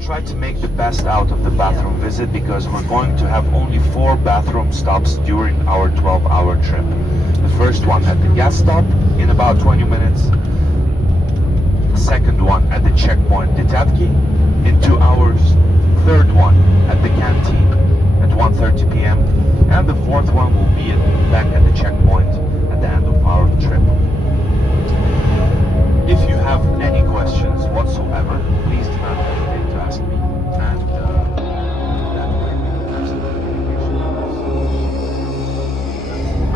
try to make the best out of the bathroom visit because we're going to have only 4 bathroom stops during our 12-hour trip. The first one at the gas stop in about 20 minutes. The second one at the checkpoint Dytiatky in 2 hours. Third one at the canteen at 1:30 p.m. And the fourth one will be back at the checkpoint at the end of our trip. If you have any questions whatsoever, please do not hesitate to ask me. And that might be the best communication.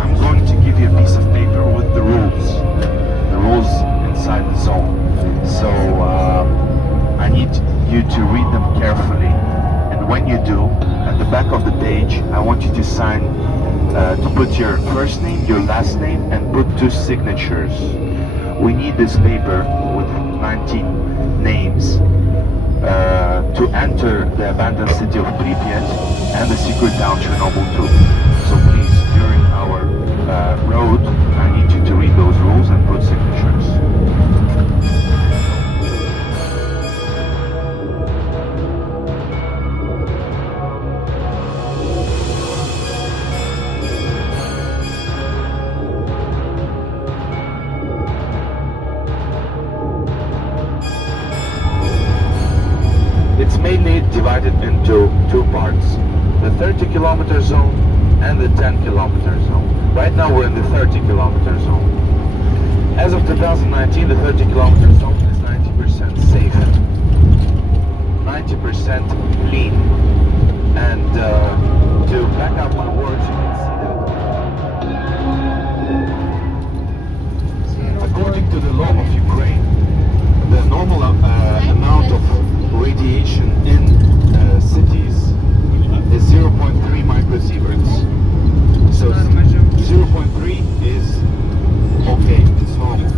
I'm going to give you a piece of paper with the rules inside the zone. So I need you to read them carefully. And when you do, at the back of the page, I want you to sign, to put your first name, your last name, and put 2 signatures. We need this paper with 19 names to enter the abandoned city of Pripayt and the secret town Chernobyl too. So please, during our road, I need you to read those rules and put signatures. It's mainly divided into 2 parts, the 30-kilometer zone and the 10-kilometer zone. Right now we're in the 30-kilometer zone. As of 2019, the 30-kilometer zone is 90% safe, 90% clean. And to back up my words, you can see that according to the law of Ukraine, the normal amount of radiation in cities is 0.3 microsieverts. So 0.3 is okay, it's normal.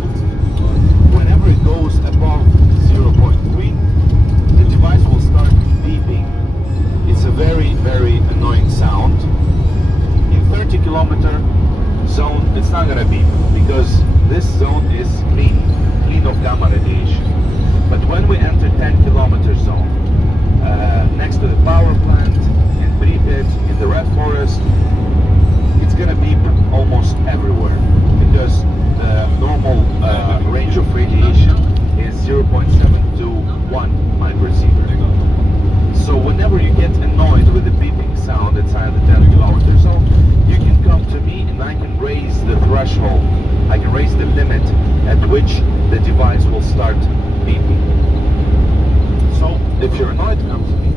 Whenever it goes above 0.3, the device will start beeping. It's a very, very annoying sound. In 30-kilometer zone, it's not gonna beep because this zone is clean of gamma radiation. But when we enter 10-kilometer zone, next to the power plant, in Pripayt, in the Red Forest, it's gonna beep almost everywhere because the normal range of radiation is 0.7 to 1 microsievert. So whenever you get annoyed with the beeping sound inside the 10-kilometer zone, you can come to me and I can raise the threshold. I can raise the limit at which the device will start beeping. So if you're annoyed, come to me.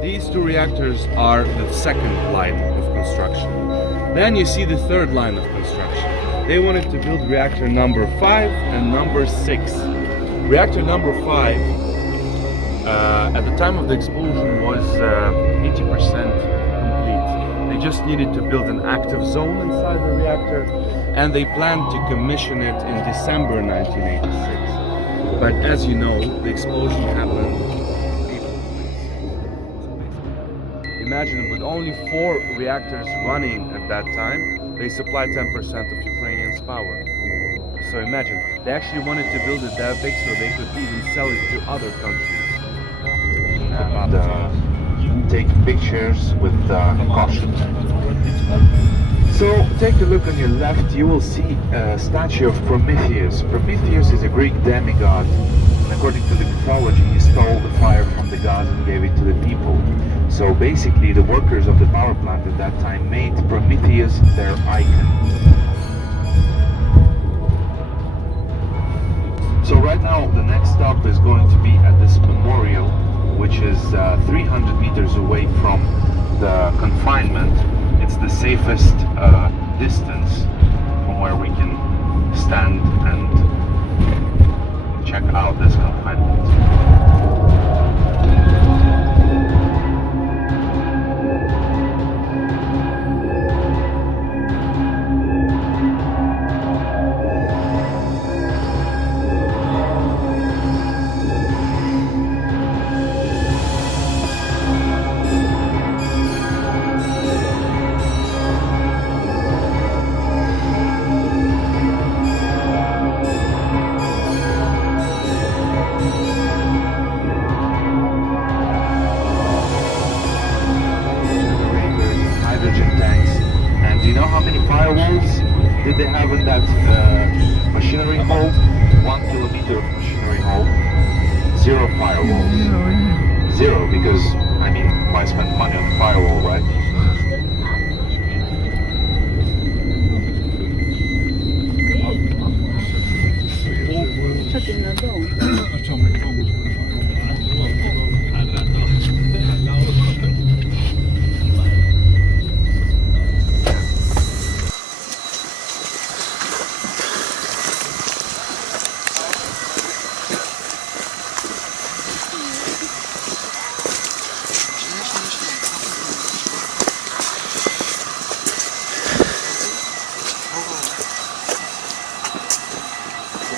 These 2 reactors are the second line of construction. Then you see the third line of construction. They wanted to build reactor number 5 and number 6. Reactor number 5, at the time of the explosion, was 80% complete. They just needed to build an active zone inside the reactor, and they planned to commission it in December 1986. But as you know, the explosion happened. Imagine, with only 4 reactors running at that time, they supply 10% of Ukrainians' power. So imagine, they actually wanted to build it that big so they could even sell it to other countries. And take pictures with caution. So take a look on your left, you will see a statue of Prometheus. Prometheus is a Greek demigod. According to the mythology, he stole the fire from the gods and gave it to the people. So basically, the workers of the power plant at that time made Prometheus their icon. So right now, the next stop is going to be at this memorial, which is 300 meters away from the confinement. It's the safest distance from where we can stand and check out this confinement. how many firewalls did they have in that machinery hall? 1 kilometer of machinery hall. 0 firewalls. 0, because, I mean, why spend money on the firewall, right?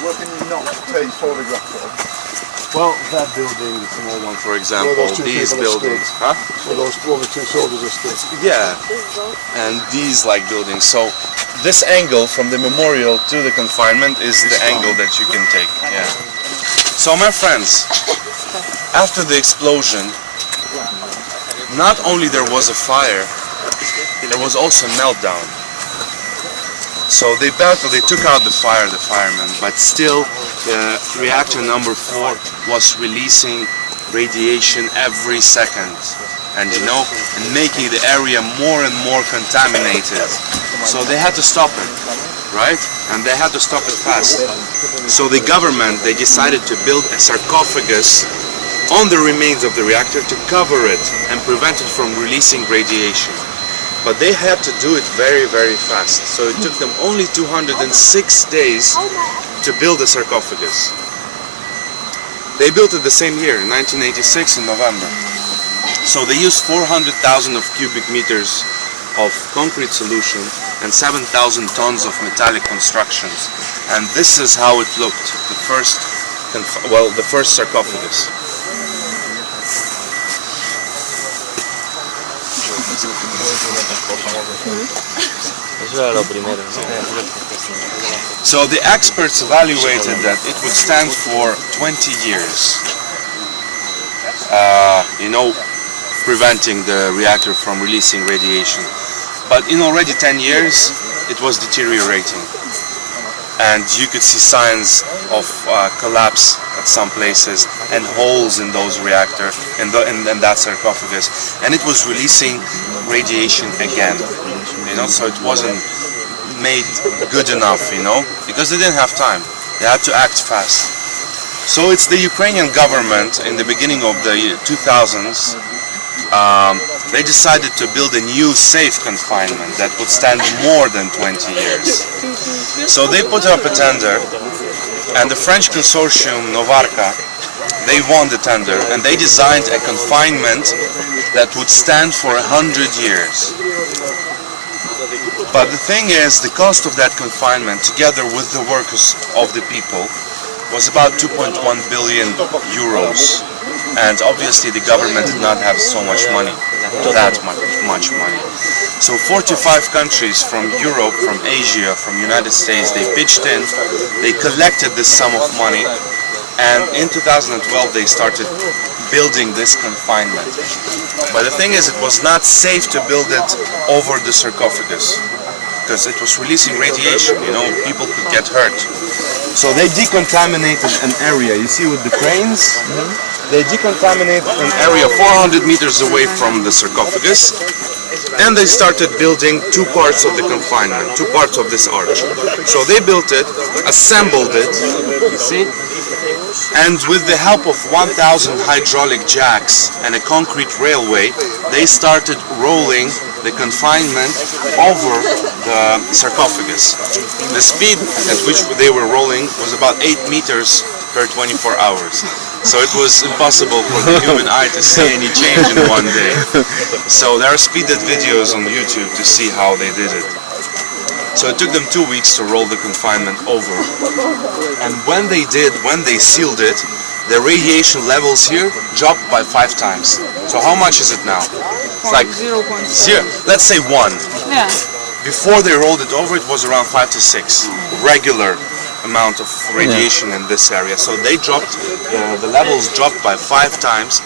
What can you not take photographs of? Well, that building, the small one, for example, those two these people are buildings, stood. huh? So those two soldiers are still. Yeah, and these like buildings. So this angle from the memorial to the confinement is the angle that you can take. Yeah. So my friends, after the explosion, not only there was a fire, there was also a meltdown. So they took out the firemen, but still reactor number 4 was releasing radiation every second, and and making the area more and more contaminated. So they had to stop it, right? And they had to stop it fast. So the government, they decided to build a sarcophagus on the remains of the reactor to cover it and prevent it from releasing radiation. But they had to do it very, very fast. So it took them only 206 days to build a sarcophagus. They built it the same year, in 1986 in November. So they used 400,000 of cubic meters of concrete solution and 7,000 tons of metallic constructions. And this is how it looked, the first sarcophagus. So the experts evaluated that it would stand for 20 years, preventing the reactor from releasing radiation. But in already 10 years, it was deteriorating. And you could see signs of collapse at some places and holes in those reactors and that sarcophagus. And it was releasing radiation again, so it wasn't made good enough, because they didn't have time. They had to act fast. So it's the Ukrainian government in the beginning of the 2000s, they decided to build a new safe confinement that would stand more than 20 years. So they put up a tender, and the French consortium Novarka, they won the tender, and they designed a confinement that would stand for 100 years. But the thing is, the cost of that confinement, together with the workers of the people, was about 2.1 billion euros. And obviously the government did not have so much money, that much money. So 45 countries from Europe, from Asia, from United States, they pitched in, they collected this sum of money, and in 2012 they started building this confinement. But the thing is, it was not safe to build it over the sarcophagus, because it was releasing radiation, people could get hurt. So they decontaminated an area, you see with the cranes, they decontaminated an area 400 meters away from the sarcophagus, and they started building 2 parts of the confinement, 2 parts of this arch. So they built it, assembled it, you see, and with the help of 1,000 hydraulic jacks and a concrete railway, they started rolling the confinement over the sarcophagus. The speed at which they were rolling was about 8 meters per 24 hours. So it was impossible for the human eye to see any change in one day. So there are speeded videos on YouTube to see how they did it. So it took them 2 weeks to roll the confinement over. And when they sealed it, the radiation levels here dropped by 5 times. So how much is it now? It's like 0, let's say 1. Yeah. Before they rolled it over, it was around 5 to 6 regular amount of radiation in this area. So they dropped, the levels dropped by 5 times,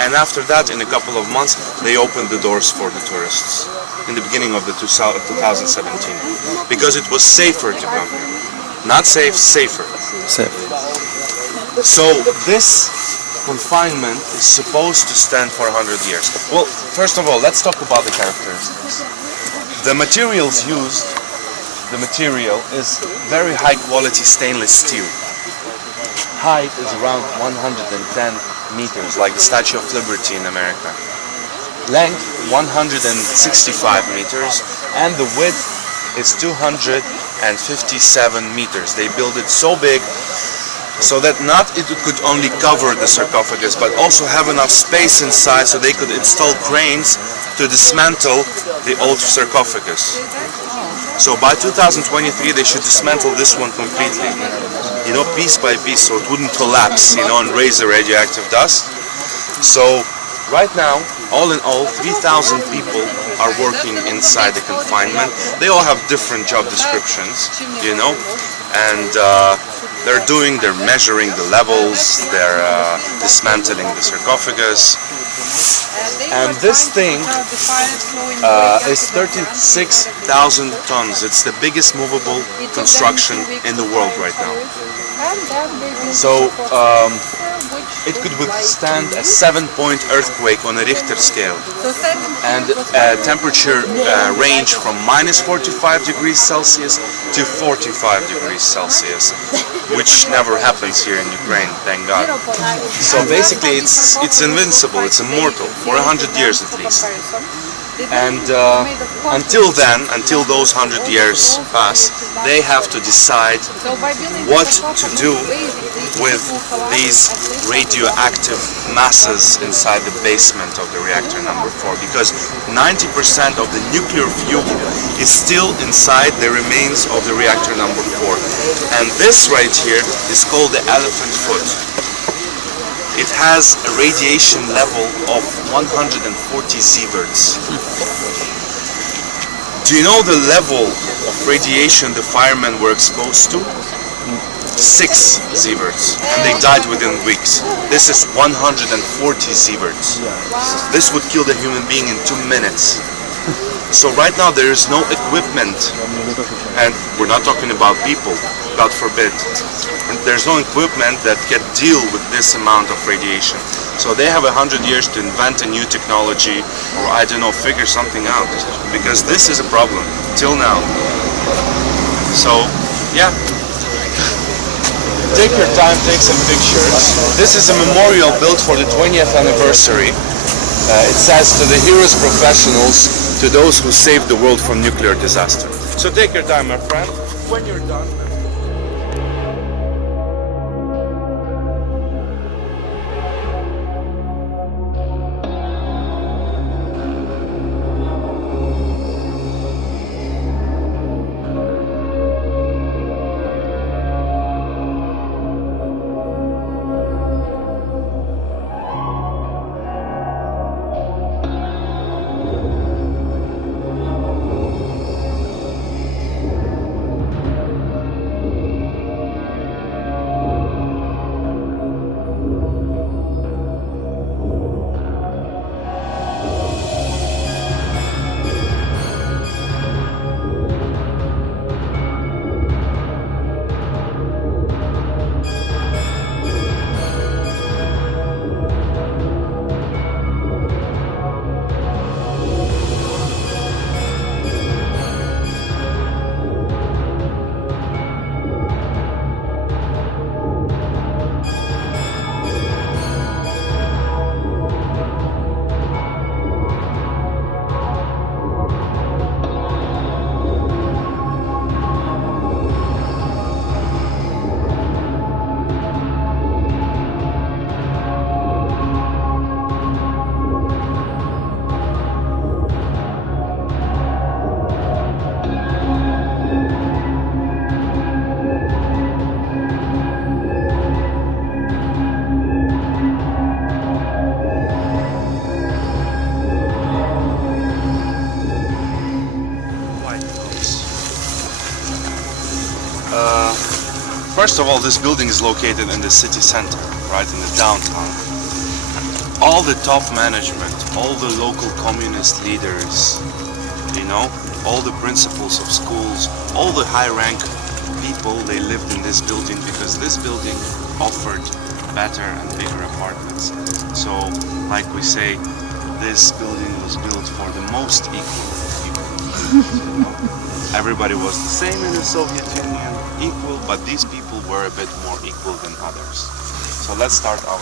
and after that, in a couple of months, they opened the doors for the tourists. in the beginning of the 2017 because it was safer to come here. Not safe, safer. Safe. So this confinement is supposed to stand for 100 years. Well, first of all, let's talk about the characteristics. The materials used, the material is very high quality stainless steel. Height is around 110 meters, like the Statue of Liberty in America. Length 165 meters, and the width is 257 meters. They built it so big so that not it could only cover the sarcophagus, but also have enough space inside so they could install cranes to dismantle the old sarcophagus. So by 2023 they should dismantle this one completely, you know, piece by piece, so it wouldn't collapse, you know, and raise the radioactive dust. So right now, all in all, 3,000 people are working inside the confinement. They all have different job descriptions, you know, and they're measuring the levels, they're dismantling the sarcophagus. And this thing is 36,000 tons. It's the biggest movable construction in the world right now. So it could withstand a 7-point earthquake on a Richter scale, and temperature range from -45 degrees Celsius to 45 degrees Celsius, which never happens here in Ukraine, thank God. So basically it's invincible, it's immortal, for 100 years at least. And until then, until those 100 years pass, they have to decide what to do with these radioactive masses inside the basement of the reactor number 4, because 90% of the nuclear fuel is still inside the remains of the reactor number 4. And this right here is called the elephant foot. It has a radiation level of 140 sieverts. Do you know the level of radiation the firemen were exposed to? 6 sieverts, and they died within weeks. This is 140 sieverts. This would kill the human being in 2 minutes. So right now there is no equipment, and we're not talking about people, God forbid. And there's no equipment that can deal with this amount of radiation. So they have 100 years to invent a new technology, or I don't know, figure something out, because this is a problem till now. So yeah, take your time, take some pictures. This is a memorial built for the 20th anniversary. It says to the heroes professionals, to those who saved the world from nuclear disaster. So take your time, my friend. When you're done. First of all, this building is located in the city center, right in the downtown. All the top management, all the local communist leaders, you know, all the principals of schools, all the high rank people, they lived in this building because this building offered better and bigger apartments. So, like we say, this building was built for the most equal people. You know? Everybody was the same in the Soviet Union, equal, but these people were a bit more equal than others. So let's start our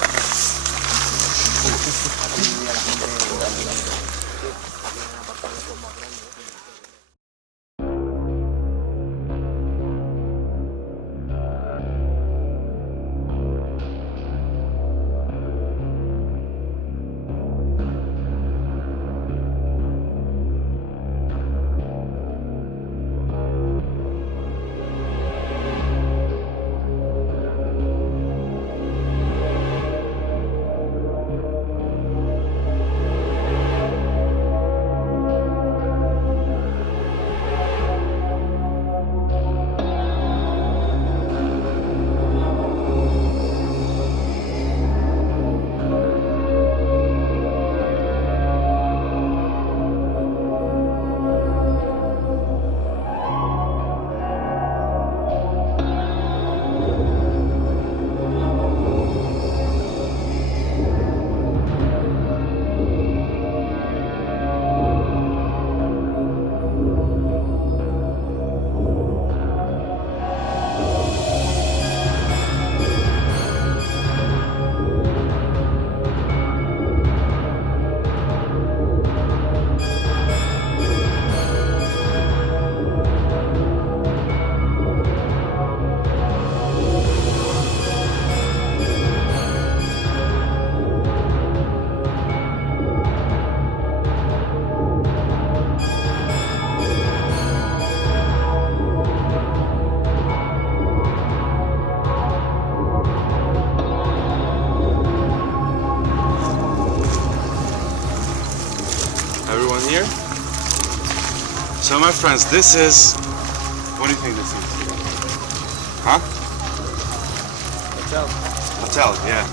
here. So my friends, this is, what do you think this is? Huh? Hotel, yeah.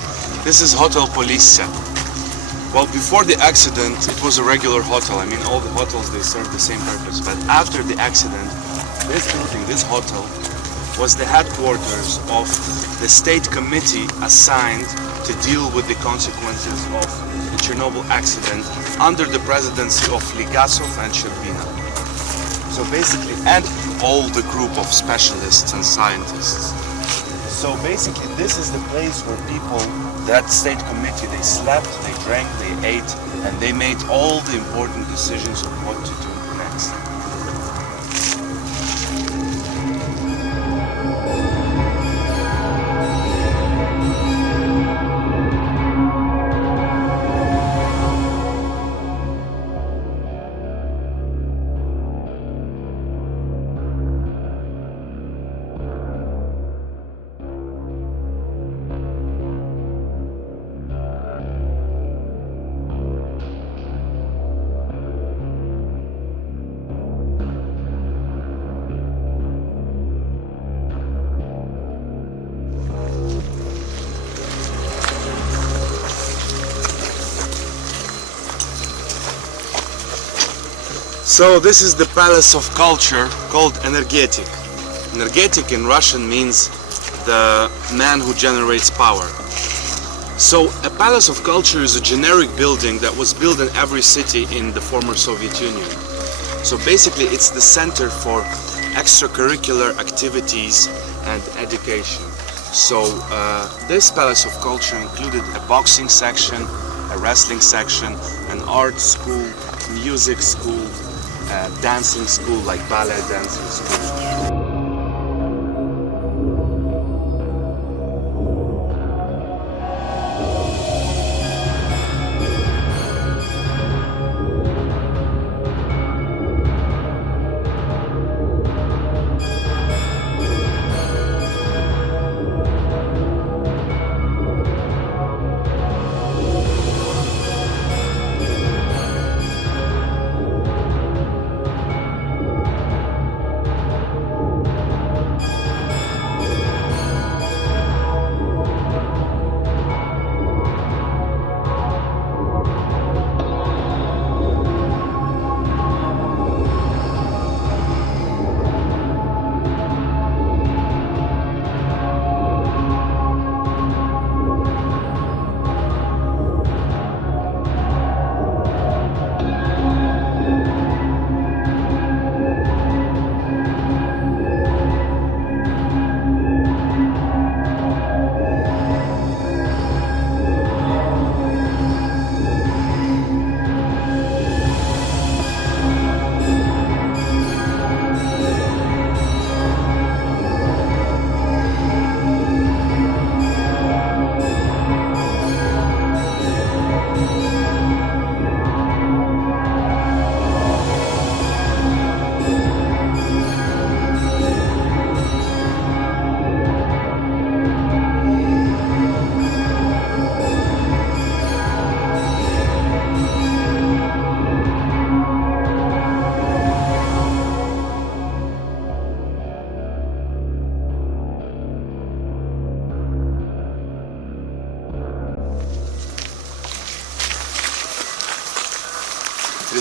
This is Hotel Polissya. Well, before the accident, it was a regular hotel. I mean, all the hotels, they serve the same purpose. But after the accident, this building, this hotel, was the headquarters of the state committee assigned to deal with the consequences of the Chernobyl accident under the presidency of Ligasov and Sherbina. So basically, and all the group of specialists and scientists. So basically, this is the place where people, that state committee, they slept, they drank, they ate, and they made all the important decisions of what to do next. So this is the palace of culture called Energetik. Energetik in Russian means the man who generates power. So a palace of culture is a generic building that was built in every city in the former Soviet Union. So basically it's the center for extracurricular activities and education. So this palace of culture included a boxing section, a wrestling section, an art school, music school, dancing school like ballet dancing school.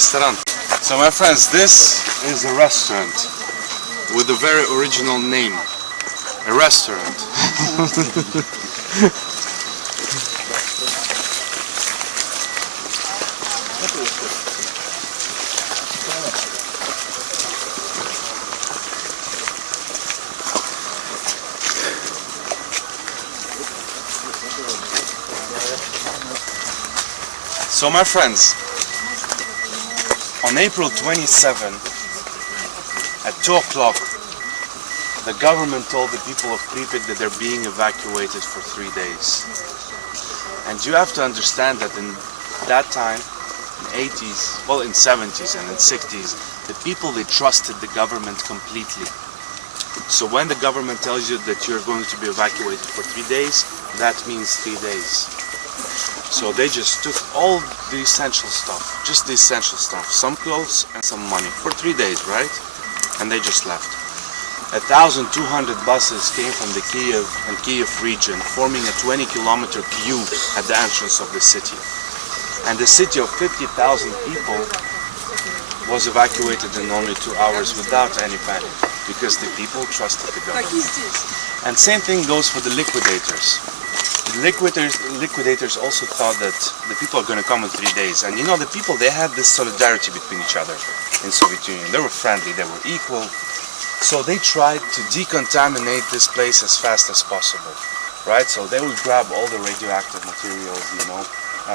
restoran. So my friends, this is a restaurant with a very original name. A restaurant. So my friends, on April 27 at 2 o'clock, the government told the people of Pripayt that they're being evacuated for 3 days. And you have to understand that in that time, in 80s, well in 70s and in 60s, the people, they trusted the government completely. So when the government tells you that you're going to be evacuated for 3 days, that means 3 days. So they just took all the essential stuff, just the essential stuff, some clothes and some money for 3 days, right? And they just left. 1,200 buses came from the Kiev and Kiev region, forming a 20-kilometer queue at the entrance of the city. And the city of 50,000 people was evacuated in only 2 hours without any panic, because the people trusted the government. And same thing goes for the liquidators. The liquidators also thought that the people are going to come in 3 days. And you know, the people, they had this solidarity between each other in Soviet Union. They were friendly, they were equal. So they tried to decontaminate this place as fast as possible, right? So they would grab all the radioactive materials, you know,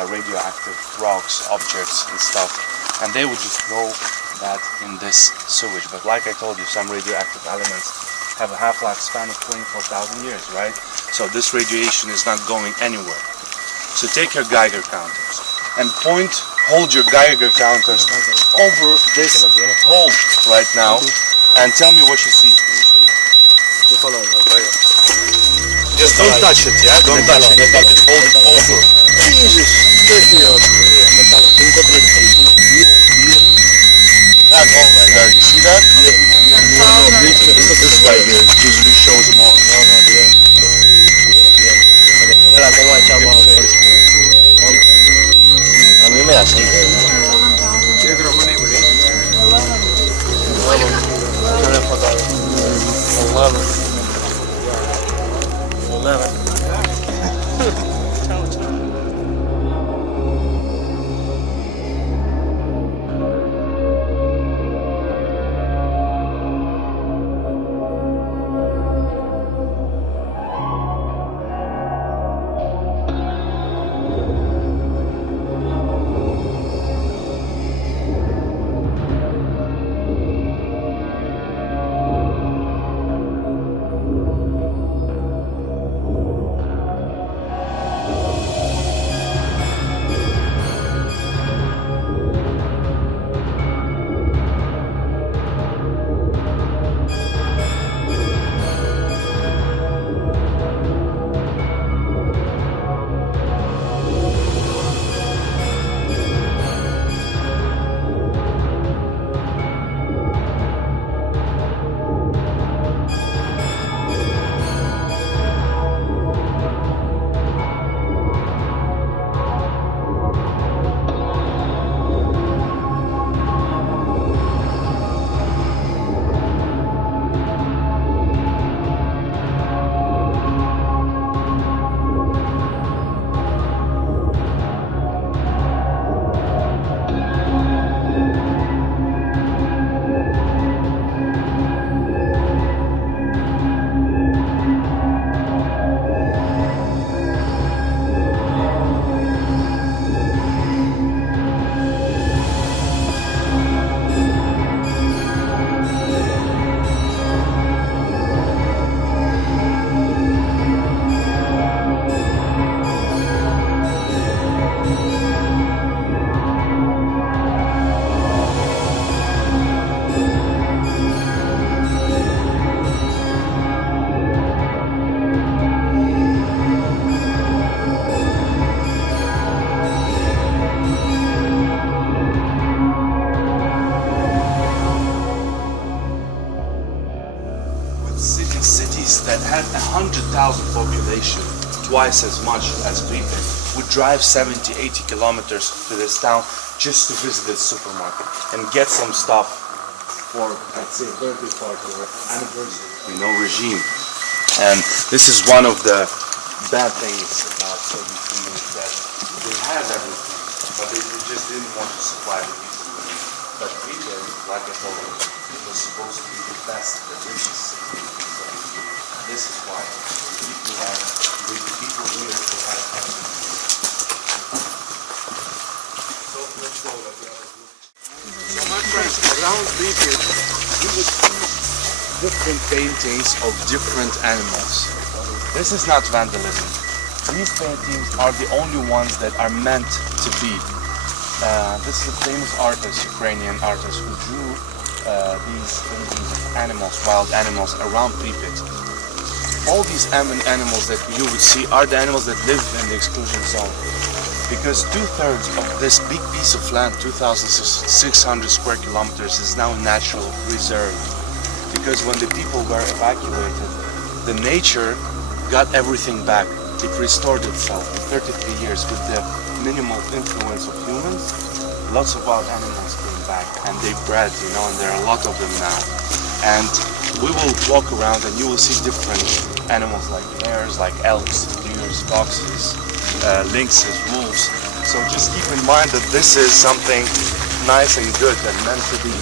radioactive rocks, objects and stuff, and they would just throw that in this sewage. But like I told you, some radioactive elements have a half-life span of 24,000 years, right? So this radiation is not going anywhere. So take your Geiger counters and hold your Geiger counters over this hole right now and tell me what you see. Just don't touch it, yeah? Don't touch it. Just hold it over. Jesus! That over there, you see that? This guy here usually shows more. A mí me da 6. that had 100,000 population, twice as much as Pripayt, would drive 70-80 kilometers to this town just to visit the supermarket and get some stuff for, let's say, birthday party or anniversary, regime. And this is one of the bad things about Soviet Union, that they had everything, but they just didn't want to supply the people with it. But Peter, like I told you, it was supposed to be the best, the richest city in the Soviet Union. This is why the people here who had everything. So let's go like the other group. So my friends, around Pripyat, you would see different paintings of different animals. This is not vandalism. These paintings are the only ones that are meant to be. This is a famous artist, Ukrainian artist, who drew these paintings of animals, wild animals around Pripyat. All these animals that you would see are the animals that live in the exclusion zone. Because 2/3 of this big piece of land, 2,600 square kilometers, is now natural reserve. Because when the people were evacuated, the nature got everything back. It restored itself in 33 years with the minimal influence of humans. Lots of wild animals came back and they bred, and there are a lot of them now. And we will walk around and you will see different animals like bears, like elks, deers, foxes, lynxes, wolves. So just keep in mind that this is something nice and good and meant to be.